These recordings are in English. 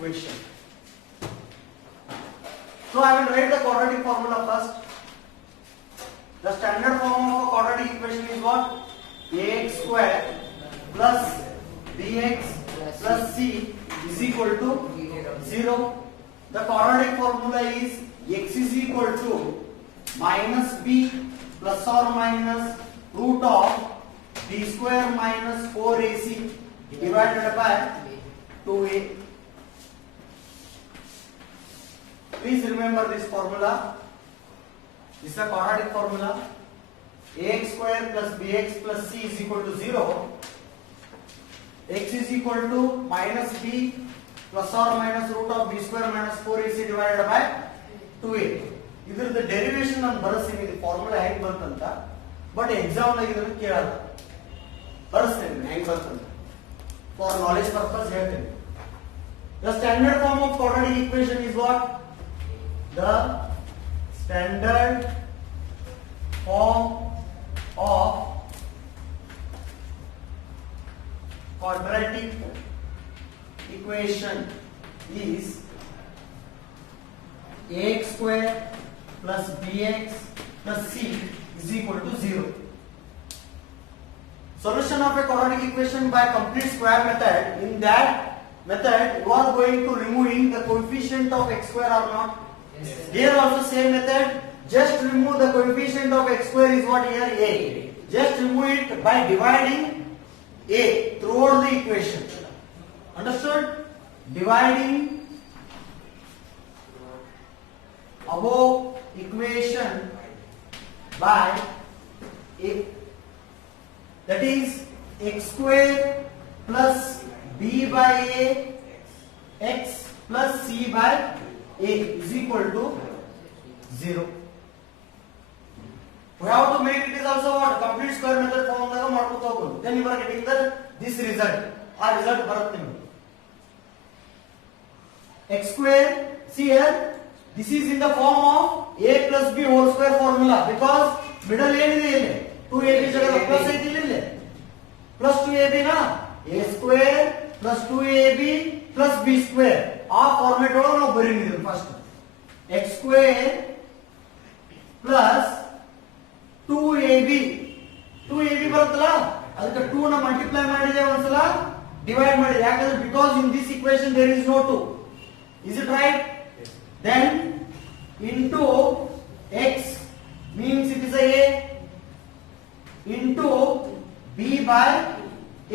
equation. So I will write the quadratic formula first. The standard form of a quadratic equation is what? Ax square plus bx plus c is equal to 0. The quadratic formula is x is equal to minus b plus or minus root of b square minus 4ac divided by 2a. Please remember this formula. This is a quadratic formula. Ax square plus bx plus c is equal to 0. X is equal to minus b plus or minus root of b square minus 4ac divided by 2a. This derivation on barasini the formula hang bantanta, but exam like idana kelala barasteni hang bantanta. For knowledge purpose here. The standard form of quadratic equation is what? The standard form of quadratic equation is ax square plus bx plus c is equal to 0. Solution of a quadratic equation by complete square method. In that method, you are going to removing the coefficient of x square or not? Yes. Here also same method. Just remove the coefficient of x square is what here? A. Just remove it by dividing a throughout the equation. Understood? Dividing above equation by a, that is x square plus b by a x plus c by a is equal to 0. We have to make it is also what? Complete square method form daga ಮಾಡ್ಕೊತ ಹೋಗೋದು. Then you are getting this result. ಆ result ಬರುತ್ತೆ ನಿಮಗೆ. X square, see here, this is in the form of a plus b whole square formula because middle ಏನಿದೆ ಇಲ್ಲಿ 2ab ಜಾಗದಲ್ಲಿ plus ಐತಿ ಇಲ್ಲಿ plus 2ab na a square plus 2ab plus b square ಆ format ಒಳಗೆ ನಾವು ಬರೀನಿದ್ದೀವಿ first x square plus 2ab ಬರುತ್ತಲ್ಲ ಅದಕ್ಕೆ 2 ನ ಮಲ್ಟಿಪ್ಲೈ ಮಾಡಿದೆ ಒಂದ್ಸಲ ಡಿವೈಡ್ ಮಾಡಿ ಯಾಕಂದ್ರೆ because in this equation there is no 2. Is it right? Yes. Then into x means it is a into b by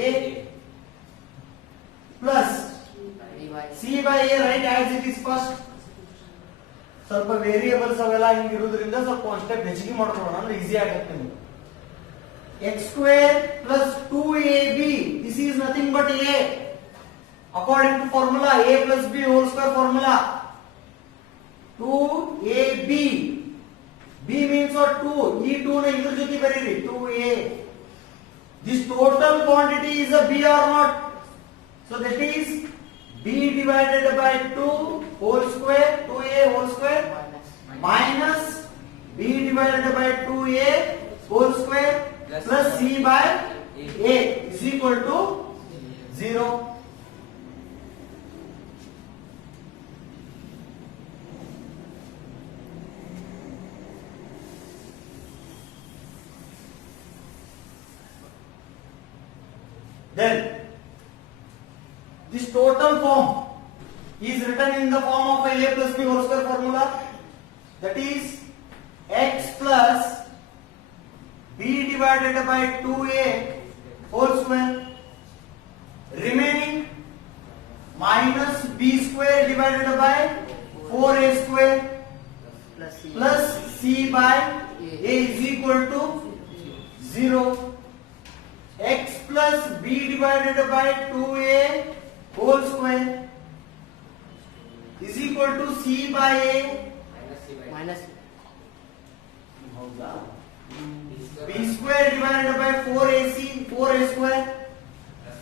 a plus c by a, right, as it is first. ಸ್ವಲ್ಪ variables ಅವೆಲ್ಲ ಹಿಂಗಿರೋದ್ರಿಂದ ಸ್ವಲ್ಪ ಒಂದು step ಹೆಚ್ಚಿಗೆ ಮಾಡ್ಕೊಳ್ಳೋಣ ಅಂದ್ರೆ easy ಆಗುತ್ತೆ ನಿಮಗೆ. x square plus 2ab, this is nothing but a. According to formula a plus b whole square formula, 2ab, b means what? 2, e 2 na idr joti bariri 2a. This total quantity is a b or not? So that is b divided by 2 whole square, 2a whole square minus b divided by 2a whole square plus c by a is equal to 0. Then this total form is written in the form of a plus b whole square formula, that is x plus b divided by 2a whole square remaining minus b square divided by 4a square plus c by a is equal to 0. X plus b divided by 2a whole square is equal to c by a minus b square divided by 4ac 4a square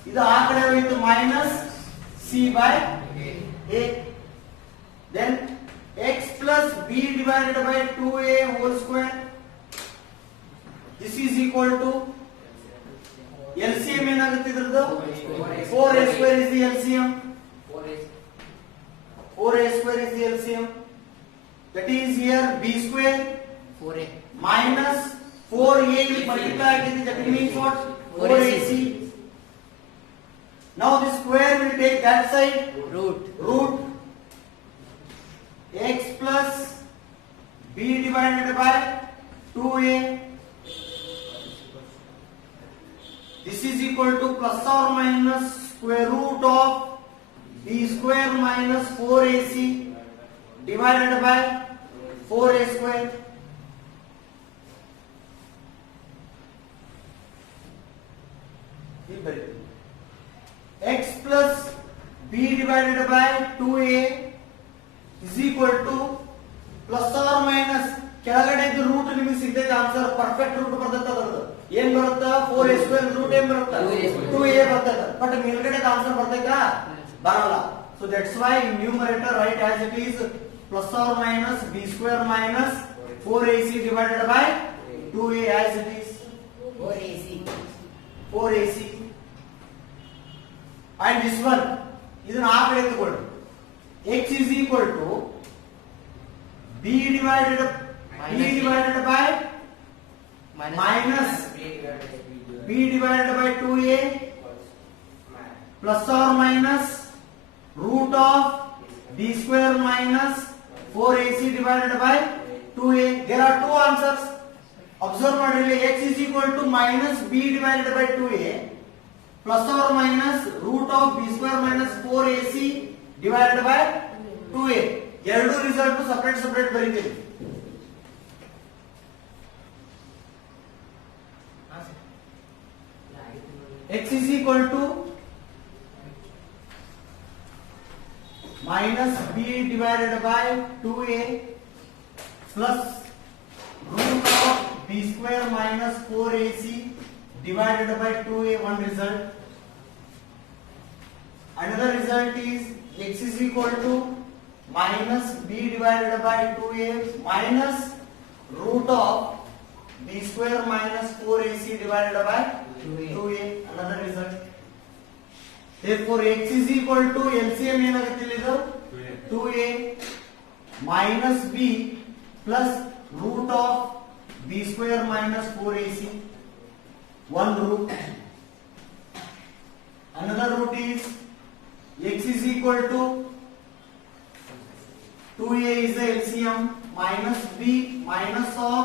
ಇದು ಆ ಕಡೆ ಹೋಯಿತು minus c by a. Then x plus b divided by 2a whole square, this is equal to LCM ಏನಾಗುತ್ತೆ ಇದರದು 4a square is the LCM. 4a square is the LCM. That is here b square 4a minus 4a multiply again. That means what? 4ac. Now the square will take that side. Root x plus b divided by 2a. This is equal to plus or minus square root of b square minus 4ac divided by 4a square. X plus b divided by 2a is equal to plus or minus ಕೆಳಗಡೆ root ನಿಮಗೆ ಸಿಗದೆ answer perfect root ಬರ್ತದ ಅದರದು ಏನ್ ಬರುತ್ತಾ 4a square root ಏನ್ ಬರುತ್ತಾ 2a ಬರ್ತದ ಬಟ್ ಮೇಲ್ಗಡೆ ಆನ್ಸರ್ ಬರ್ತೈತಾ ಬರಲ್ಲ so that's why in numerator write as it is plus or minus b square minus 4ac divided by 2a as it is 4ac and this one ಇದನ್ನ ಆ ಕಡೆ ತಗೊಳ್ಳಿ x is equal to b divided by minus b divided by 2a plus or minus root of b square minus 4ac divided by 2a. There are two answers. Observe model x is equal to minus b divided by 2a plus or minus root of b square minus 4ac divided by 2a. ಎರಡು result separate ಬರೀತೀವಿ. x is equal to minus b divided by 2a plus root of b square minus 4ac divided by 2a. One result. Another result is x is equal to minus b divided by 2a minus root of b square minus 4ac divided by 2a. Another result. Therefore x is equal to LCM ಏನಾಗುತ್ತೆ ಇದು 2a minus b plus root of b square minus 4ac. One root. Another root is x is equal to 2a is the LCM minus b minus of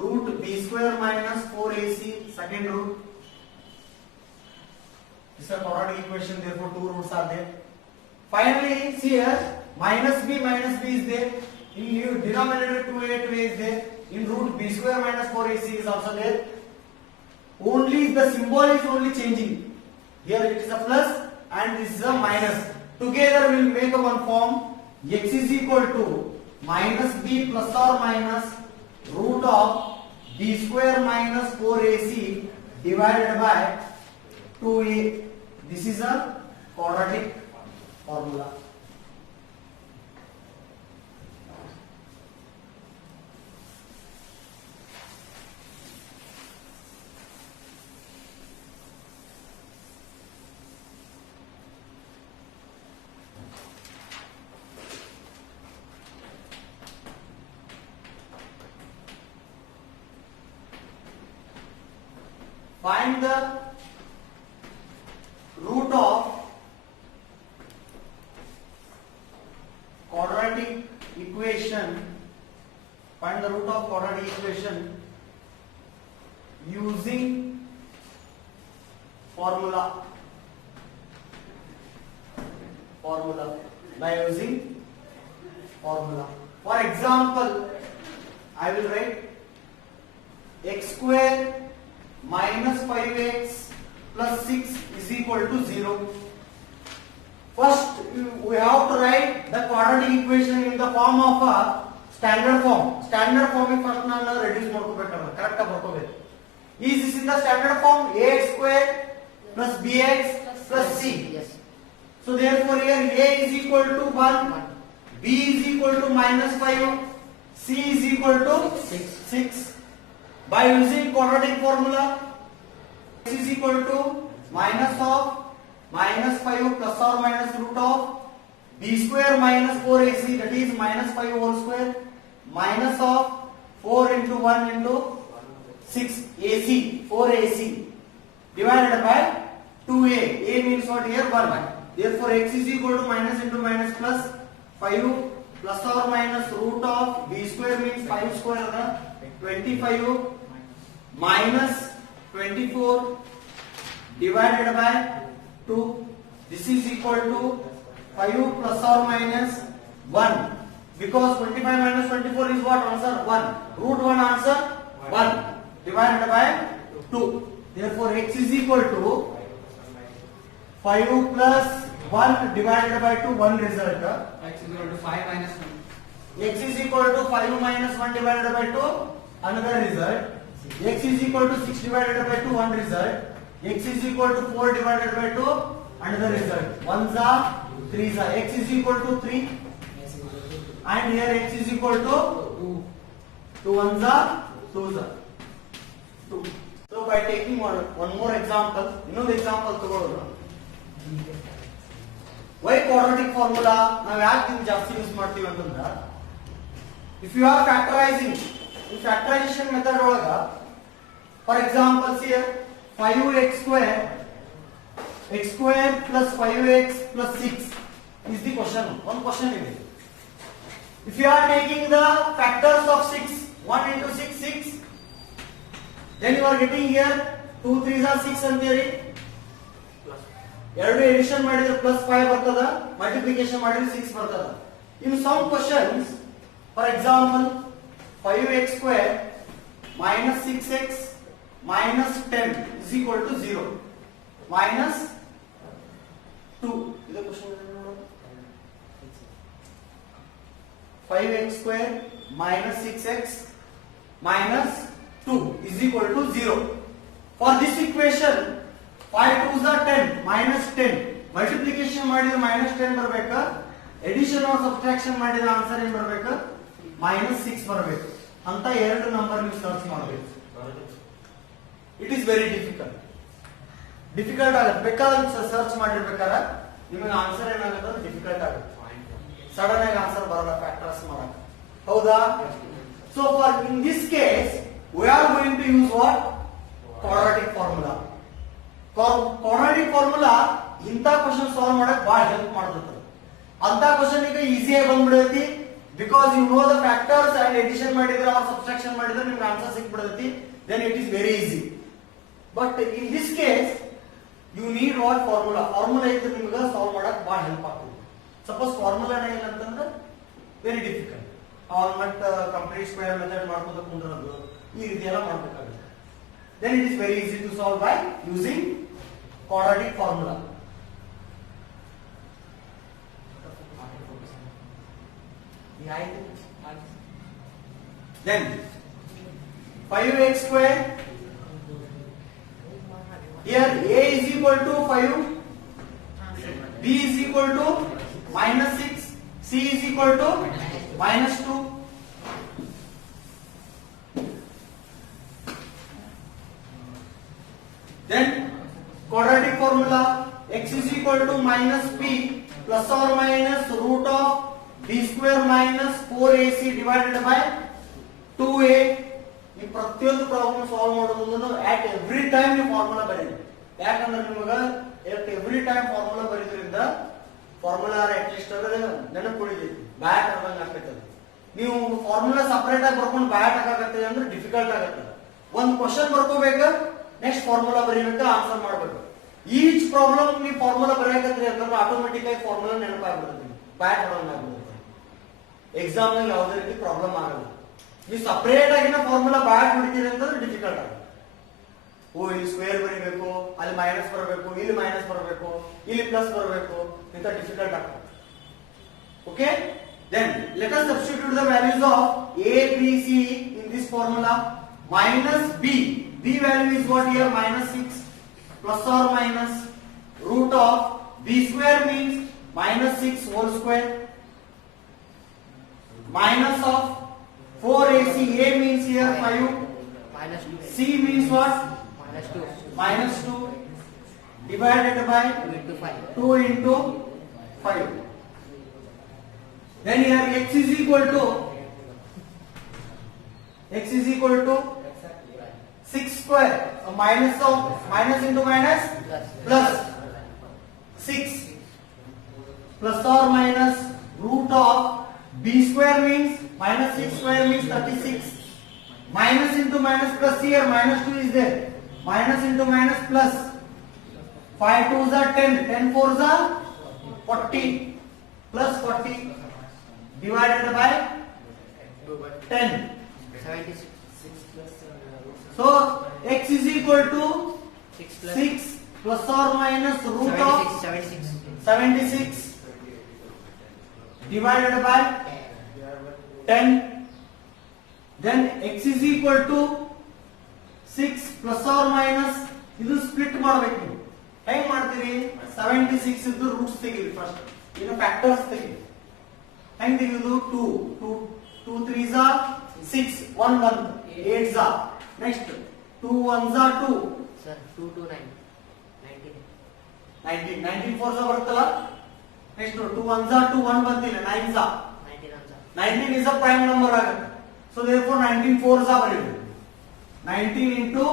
root b square minus 4ac. Second root. This is a quadratic equation, therefore two roots are there. Finally, see here minus b is there. In denominator 2a is there. In root b square minus 4ac is also there. Only the symbol is only changing. Here it is a plus and this is a minus. Together we will make a one form. X is equal to minus b plus or minus root of b square minus 4ac divided by 2a. This is a quadratic formula. Find the root of quadratic equation. Find the root of quadratic equation using formula. By using formula. For example, I will write x square minus 5x plus 6 is equal to 0. First, we have to write the quadratic equation in the form of a standard form. Standard form is first ನಾನು reduce ಮಾಡ್ಕೋಬೇಕಲ್ಲ correct ಆಗಿ ಬರ್ಕೋಬೇಕು. Is this in the standard form? ax square plus bx plus c. Yes. So therefore here a is equal to 1, b is equal to minus 5, c is equal to 6. By using quadratic formula, x is equal to minus of minus 5 plus or minus root of b b square minus 4ac, that is minus 5 whole square, minus of 4 into 1 into 6 ac, 4ac divided by 2a. A means what here? 1. Therefore x is equal to minus into minus plus 5 plus or minus root of b square means 5 square 25 minus 24 divided by 2. This is equal to 5 plus or minus 1. Because 25 minus 24 is what answer? 1. Root 1 answer? 1 divided by 2. Therefore x is equal to 5 plus 1 divided by 2, 1 result. X is equal to 5 minus 1. X is equal to 5 minus 1 divided by 2, another result. X is equal to 6 divided by 2, one result. X is equal to 4 divided by 2, another result. 1s are 3s are. X is equal to 3 and here x is equal to 2. 2 1s are 2s are 2. So by taking one more example, the example ತಗೊಳ್ಳೋಣ. Why quadratic formula ನಾವು ಯಾಕೆ ಇದು ಜಾಸ್ತಿ use ಮಾಡ್ತೀವಿ ಅಂತಂದ್ರೆ if you are factorizing in factorization method ಒಳಗ for example here 5x square plus 5x plus 6 is the question. One question is if you are taking the factors of 6, 1 into 6, 6, then you are getting here 2 3s are 6 ಅಂತೇಳಿ ಎರಡು edition ಮಾಡಿದ್ರೆ plus 5 ಬರ್ತದ, multiplication ಮಾಡಿದ್ರೆ 6 ಬರ್ತದ. In some questions, for example 5x square minus 6x minus 10 is equal to 0 minus 2. ಇದು question 5x square minus 6x minus 2 is equal to 0. For this equation 5 2s are 10 minus 10 multiplication ಮಾಡಿದ್ರೆ minus 10 ಬರಬೇಕು, addition or subtraction ಮಾಡಿದ್ರೆ answer ಏನು ಬರಬೇಕು? minus 6 ಬರಬೇಕು ಅಂತ ಎರಡು number ನೀವು ಸರ್ಚ್ ಮಾಡಬೇಕು. ಇಟ್ ಇಸ್ ವೆರಿ ಡಿಫಿಕಲ್ಟ್ ಆಗುತ್ತೆ. ಬೇಕಾದ್ರೆ ಸರ್ಚ್ ಮಾಡಿರ್ಬೇಕಾದ್ರೆ ನಿಮಗೆ ಆನ್ಸರ್ ಏನಾಗುತ್ತೆ? ಡಿಫಿಕಲ್ಟ್ ಆಗುತ್ತೆ. ಸಡನ್ ಆಗಿ ಆನ್ಸರ್ ಬರಲ್ಲ ಫ್ಯಾಕ್ಟರ್ಸ್ ಮಾಡಕ್ಕೆ, ಹೌದಾ? So for in this case we are going to use what? Quadratic formula. Quadratic formula ಇಂತ ಕ್ವೆಶ್ಚನ್ ಸಾಲ್ವ್ ಮಾಡಕ್ಕೆ ಬಹಳ ಹೆಲ್ಪ್ ಮಾಡ್ತದೆ. ಅಂತ ಕ್ವೆಶ್ಚನ್ ಈಗ ಈಸಿ ಆಗಿ ಬಂದ್ಬಿಡೈತಿ because you know the factors and addition ಮಾಡಿದ್ರೆ ಆರ್ ಸಬ್ಟ್ರಾಕ್ಷನ್ ಮಾಡಿದ್ರೆ ನಿಮ್ಗೆ ಆನ್ಸರ್ ಸಿಕ್ಬಿಡೈತಿ, then it is very easy. But in this case you need what? Formula ಇದ್ರೆ ನಿಮ್ಗೆ ಸಾಲ್ವ್ ಮಾಡಕ್ಕೆ ಬಹಳ ಹೆಲ್ಪ್ ಆಗ್ತದೆ. ಸಪೋಸ್ ಫಾರ್ಮುಲಾನೇ ಇಲ್ಲ ಅಂತಂದ್ರೆ very difficult. All must complete square method ಮಾಡ್ಕೋತ ಕುಂದ್ರದು ಈ ರೀತಿ ಎಲ್ಲ ಮಾಡಬೇಕಾಗುತ್ತೆ. Then it is very easy to solve by using quadratic formula. Then 5x square, here a is equal to 5, b is equal to minus 6, c is equal to minus 2. Then quadratic formula x is equal to minus p plus or minus root of b square minus 4ac divided by 2a. ಈ ಪ್ರತಿಯೊಂದು problem solve ಮಾಡೋದು ಮುಂದೆ at every time ನೀವು formula ಬರೀರಿ. ಯಾಕಂದ್ರೆ ನಿಮಗೆ at every time formula ಬರೀದ್ರಿಂದ formula at least ನೆನಪುಳಿತೈತಿ, ಬ್ಯಾಟ್ ಆದಂಗೆ ಆಗ್ತೈತೆ. ನೀವು ಫಾರ್ಮುಲಾ ಸಪರೇಟ್ ಆಗಿ ಬರ್ಕೊಂಡು ಬ್ಯಾಟ್ ಆಗಾಕತ್ತೆ ಅಂದ್ರೆ ಡಿಫಿಕಲ್ಟ್ ಆಗುತ್ತೆ. ಒಂದು ಕ್ವಶನ್ ಬರ್ಕೋಬೇಕು, ನೆಕ್ಸ್ಟ್ ಫಾರ್ಮುಲಾ ಬರೀಬೇಕು, ಆನ್ಸರ್ ಮಾಡಬೇಕು. ಈಚ್ ಪ್ರಾಬ್ಲಮ್ ನೀವು ಫಾರ್ಮುಲಾ ಬರೆಯಕತ್ರಿ ಅಂತಂದ್ರೆ ಆಟೋಮೆಟಿಕ್ ಆಗಿ ಫಾರ್ಮುಲಾ ನೆನಪಾಗ್ಬಿಡುತ್ತೆ, ಬ್ಯಾಟ್ ಮಾಡೋಂಗಾಗ್ಬಿಡುತ್ತೆ. ಎಕ್ಸಾಮ್ ನಲ್ಲಿ ಯಾವುದೇ ರೀತಿ ಪ್ರಾಬ್ಲಮ್ ಆಗಲ್ಲ. ನೀವು ಸಪರೇಟ್ ಆಗಿನ ಫಾರ್ಮುಲಾ ಬ್ಯಾಟ್ ಬಿಡ್ತೀರಿ ಅಂತಂದ್ರೆ ಡಿಫಿಕಲ್ಟ್ ಆಗುತ್ತೆ. ಇಲ್ಲಿ ಸ್ಕ್ವೇರ್ ಬರೀಬೇಕು, ಅಲ್ಲಿ ಮೈನಸ್ ಬರಬೇಕು, ಇಲ್ಲಿ ಮೈನಸ್ ಬರಬೇಕು, ಇಲ್ಲಿ ಪ್ಲಸ್ ಬರಬೇಕು, ಇಂತ ಡಿಫಿಕಲ್ಟ್ ಆಗ್ತದೆ. Okay, then let us substitute the values of a b c in this formula. Minus b, b value is what here? Minus 6 plus or minus root of b square means minus 6 whole square minus of 4ac. A means here 5, minus 2, c means what? minus 2, minus 2 divided by 2 into 5, 2 into 5. Then here x is equal to 6 square. So minus into minus plus 6 plus or minus root of b square means minus 6 square means 36. Minus into minus plus here minus 2 is there. Minus into minus plus 5 2s are 10, 10 4s are 40 plus 40 divided by 10. 76. So x is equal to 6 plus 6 plus or minus root of 76 divided by 10. Then x is equal to 6 plus or minus ಇದು split ಮಾಡಬೇಕು ನೀವು ಹೆಂಗ್ ಮಾಡ್ತೀರಿ 76 ಇದ್ದು roots ತೆಗೀರಿ first ಇನ್ನು factors ತೆಗೀರಿ ಹೆಂಗ್ ತೆಗೆಯೋದು 2 2 3s are 6 1 1 8s are next 2 1s are 2 Sir, 2 to 9. 19. 19 4s are ಬರುತ್ತಲ್ಲ next 2 1s are 2 1 ಬಂದಿಲ್ಲ 9s are 19 answer. 19 is a prime number ಆಗುತ್ತೆ so therefore 19 4s are ಬರೆಯೋದು 19 into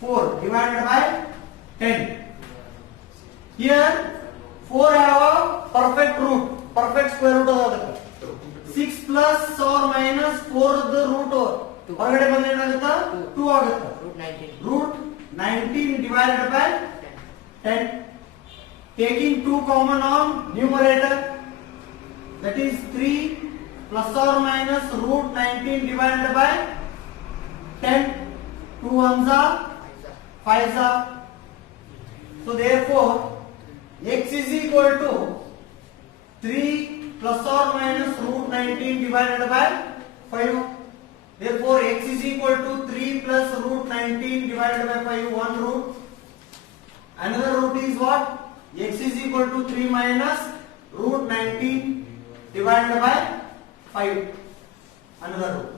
4 divided by 10. Here 4 have a perfect root, perfect square root ಆಗುತ್ತೆ 6 plus or minus 4 the root ಹೊರಗಡೆ ಬಂದ್ರೆ ಏನಾಗುತ್ತಾ 2 ಆಗುತ್ತೆ Root 19. root 19 divided by 10. Taking 2 common on numerator, that is 3 plus or minus root 19 divided by 10. 2 ones are 5s are. So therefore x is equal to 3 plus or minus root 19 divided by 5. Therefore x is equal to 3 plus root 19 divided by 5, one root. Another root is what? X is equal to 3 minus root 19 divided by 5. Another root.